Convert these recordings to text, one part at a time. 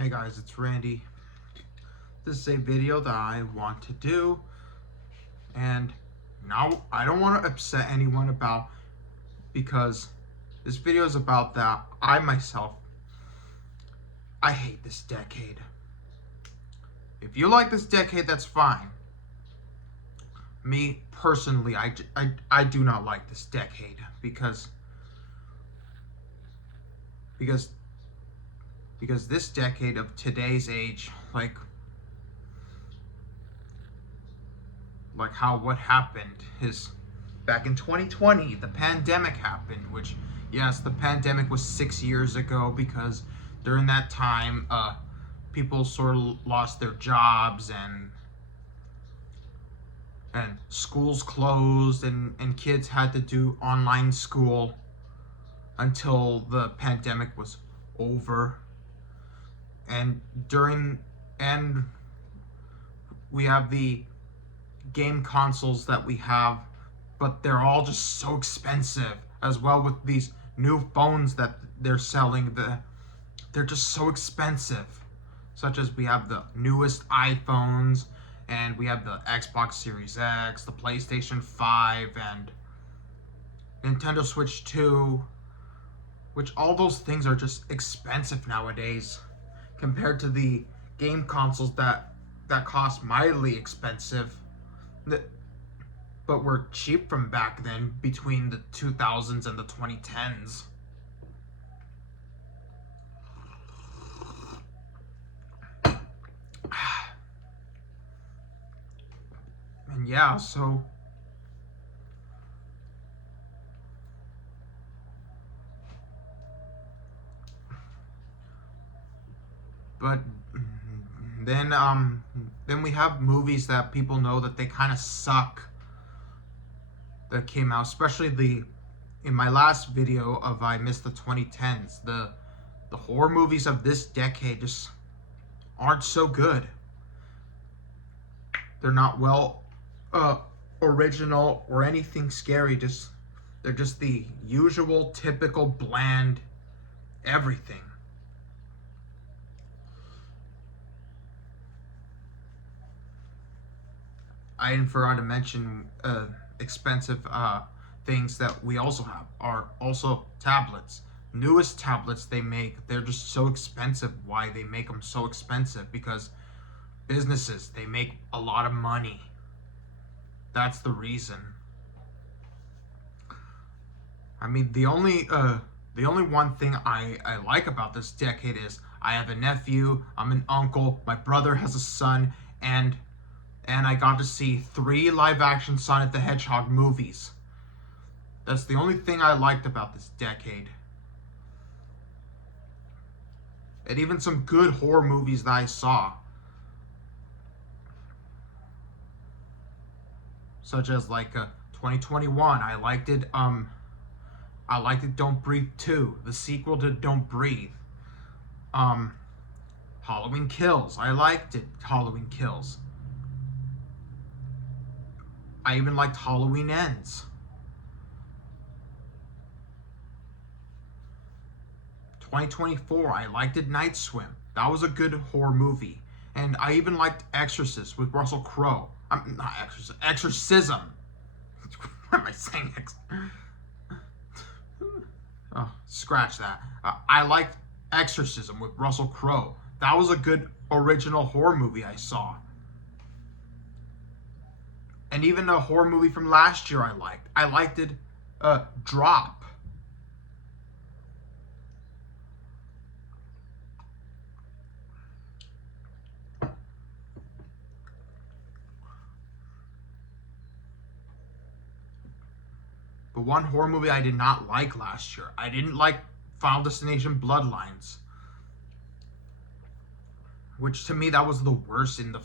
Hey guys, it's Randy. This is a video that I want to do, and now I don't want to upset anyone about, because this video is about that I hate this decade. If you like this decade, that's fine. Me personally, I do not like this decade because because this decade of today's age, like how what happened is back in 2020 the pandemic happened, which, yes, the pandemic was 6 years ago, because during that time people sort of lost their jobs, and schools closed, and kids had to do online school until the pandemic was over. And we have the game consoles that we have, but they're all just so expensive, as well with these new phones that they're selling. They're just so expensive, such as we have the newest iPhones, and we have the Xbox Series X, the PlayStation 5, and Nintendo Switch 2, which all those things are just expensive nowadays compared to the game consoles that cost mildly expensive, but were cheap from back then, between the 2000s and the 2010s. And yeah, but then we have movies that people know that they kind of suck, that came out, especially in my last video of I missed the 2010s. The horror movies of this decade just aren't so good. They're not well original or anything scary. They're just the usual, typical, bland everything. I didn't forget to mention expensive things that we also have are also tablets. Newest tablets they make, they're just so expensive. Why they make them so expensive? Because businesses, they make a lot of money. That's the reason. I mean, the only one thing I like about this decade is I have a nephew, I'm an uncle, my brother has a son, and I got to see 3 live action Sonic the Hedgehog movies. That's the only thing I liked about this decade. And even some good horror movies that I saw, such as 2021. I liked it. I liked it. Don't Breathe 2, the sequel to Don't Breathe. Halloween Kills. I liked it. Halloween Kills. I even liked Halloween Ends. 2024, I liked it. Night Swim. That was a good horror movie. And I even liked Exorcist with Russell Crowe. I'm not Exorcist. Exorcism. What am I saying? Oh, scratch that. I liked Exorcism with Russell Crowe. That was a good original horror movie I saw. And even a horror movie from last year I liked. I liked it, Drop. But one horror movie I did not like last year, I didn't like Final Destination Bloodlines, which to me that was the worst in the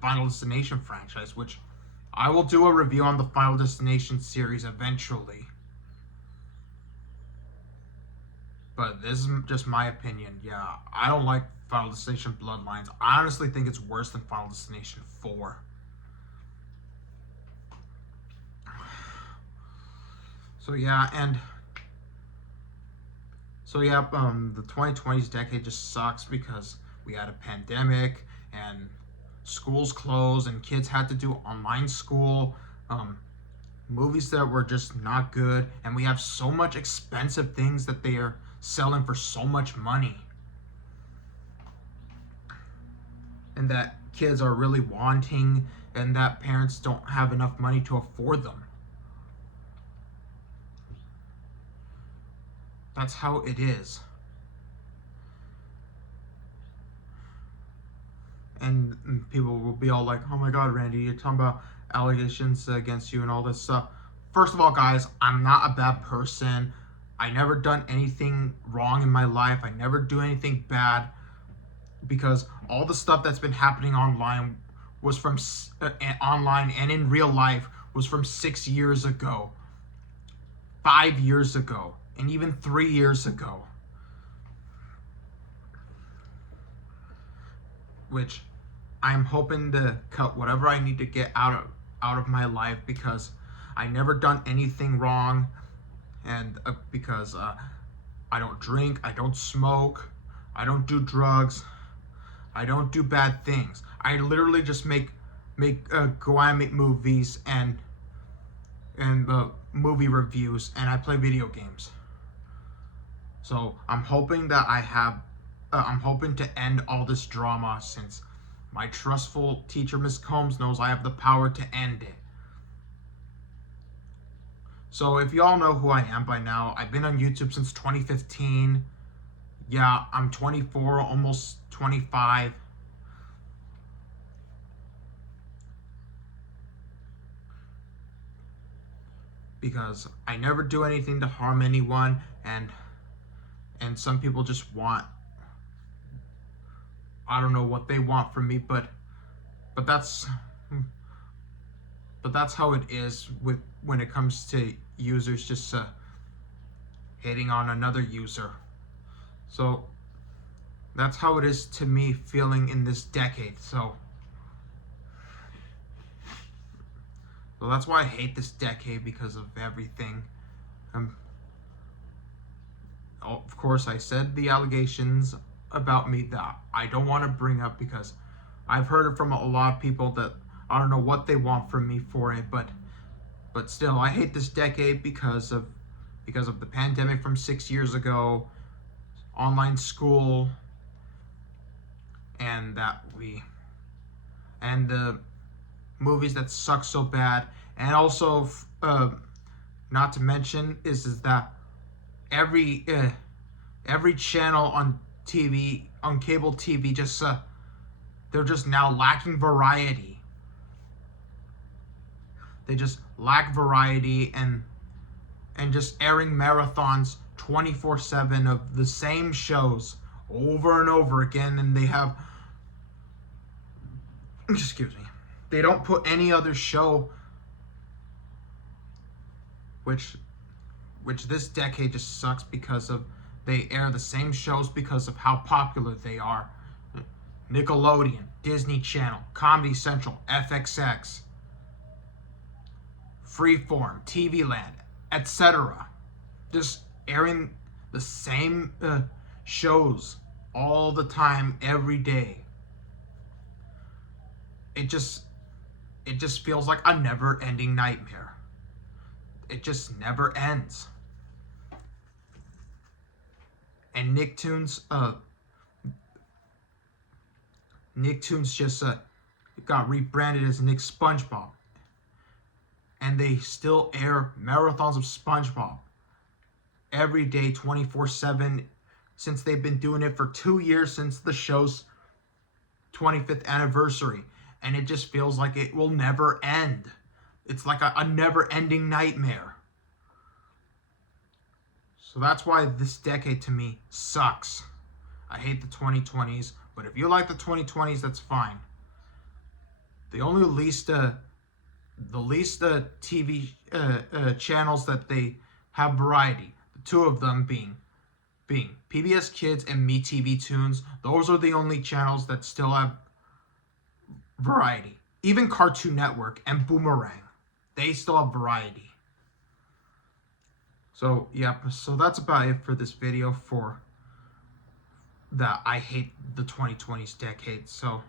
Final Destination franchise, which I will do a review on the Final Destination series eventually. But this is just my opinion. Yeah, I don't like Final Destination Bloodlines. I honestly think it's worse than Final Destination 4. So yeah, and So yeah, the 2020s decade just sucks because we had a pandemic and schools closed and kids had to do online school. Um, Movies that were just not good, and we have so much expensive things that they are selling for so much money, and that kids are really wanting, and that parents don't have enough money to afford them. That's how it is. And people will be all like, "Oh my God, Randy, you're talking about allegations against you and all this stuff." First of all, guys, I'm not a bad person. I never done anything wrong in my life. I never do anything bad, because all the stuff that's been happening online was from online and in real life was from 6 years ago, 5 years ago, and even 3 years ago, which I'm hoping to cut whatever I need to get out of my life, because I never done anything wrong, and because I don't drink, I don't smoke, I don't do drugs, I don't do bad things. I literally just go out and make movies and movie reviews, and I play video games. So I'm hoping to end all this drama, since my trustful teacher, Miss Combs, knows I have the power to end it. So if you all know who I am by now, I've been on YouTube since 2015. Yeah, I'm 24, almost 25. Because I never do anything to harm anyone, and some people just want, I don't know what they want from me, but that's but that's how it is with when it comes to users just hitting on another user. So that's how it is to me feeling in this decade. So that's why I hate this decade, because of everything. Um, of course, I said the allegations about me that I don't want to bring up, because I've heard it from a lot of people that I don't know what they want from me for it, but still, I hate this decade because of the pandemic from 6 years ago, online school, and and the movies that suck so bad, and also not to mention is that every every channel on TV, on cable TV, just they're just now lacking variety. They just lack variety, and just airing marathons 24/7 of the same shows over and over again, and they have, excuse me, they don't put any other show, which this decade just sucks, because of they air the same shows because of how popular they are. Nickelodeon, Disney Channel, Comedy Central, FXX, Freeform, TV Land, etc. Just airing the same shows all the time, every day. It just feels like a never-ending nightmare. It just never ends. And Nicktoons just got rebranded as Nick SpongeBob, and they still air marathons of SpongeBob every day, 24/7, since they've been doing it for 2 years, since the show's 25th anniversary, and it just feels like it will never end. It's like a never-ending nightmare. So that's why this decade to me sucks. I hate the 2020s, but if you like the 2020s, that's fine. The only least TV channels that they have variety, the two of them being PBS Kids and MeTV Tunes. Those are the only channels that still have variety. Even Cartoon Network and Boomerang, they still have variety. So yep, so that's about it for this video for the I hate the 2020s decade. So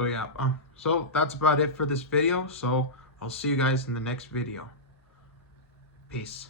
yeah, so that's about it for this video. So I'll see you guys in the next video. Peace.